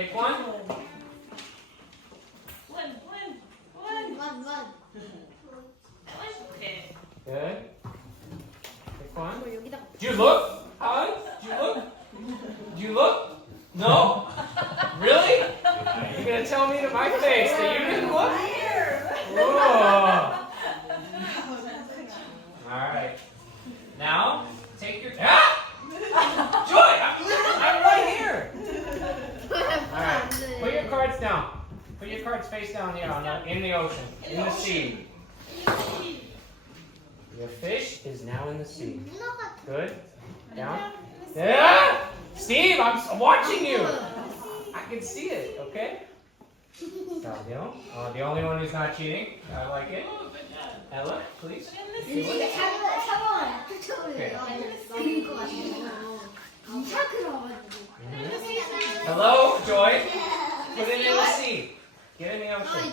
Pick one. Okay. Good. Pick one. Do you look? Hi? Do you look? Do you look? No? Really? You're gonna tell me to my face that you didn't look? Whoa. Alright. Now, take your... Ah! Joy! I'm right here! Alright. Put your cards down. Put your cards face down here in the ocean. In the sea. Your fish is now in the sea. Good. Down. Yeah! Steve, I'm watching you! I can see it, okay? Salvio. The only one who's not cheating. I like it. Ella, please. 이게 상황 투표를 그릴 것 같아요. Hello, Joy. Put it in the sea. Get in the ocean.